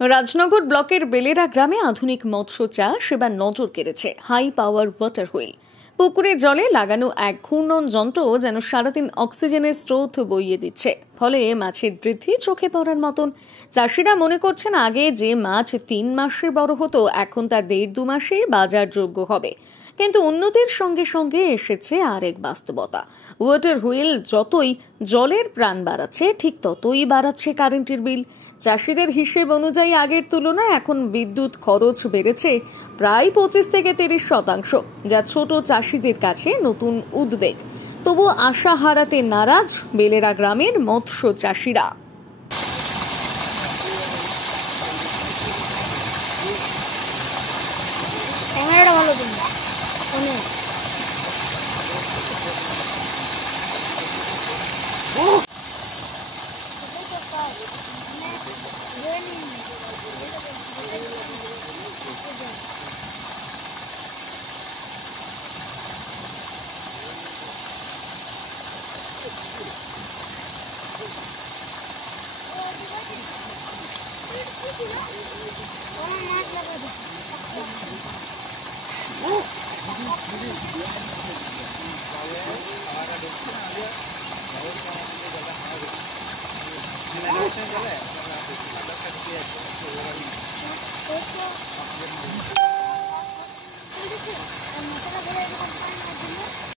রাজনগর ব্লকের বেলেরা গ্রামে আধুনিক মৎস্য চাষ এবার নজর কেড়েছে হাই পাওয়ার ওয়াটার হুইল। পুকুরের জলে লাগানো এক ঘূর্ণন যন্ত্র যেন সারাদিন অক্সিজেনের স্রোত বইয়ে দিচ্ছে, ফলে মাছের বৃদ্ধি চোখে পড়ার মতন। চাষিরা মনে করছেন আগে যে মাছ 3 মাসে বড় হতো এখন তা 1.5-2 মাসে বাজারযোগ্য হবে। কিন্তু উন্নতির সঙ্গে সঙ্গে এসেছে আরেক বাস্তবতা। ওয়াটার হুইল যতই জলের প্রাণ বাড়াচ্ছে ঠিক ততই বাড়াচ্ছে কারেন্টের বিল। চাষিদের হিসেব অনুযায়ী আগের তুলনায় এখন বিদ্যুৎ খরচ বেড়েছে প্রায় 25-30%, যা ছোট চাষিদের কাছে নতুন উদ্বেগ। তবু আশা হারাতে নারাজ বেলেরা গ্রামের মৎস্য চাষিরা।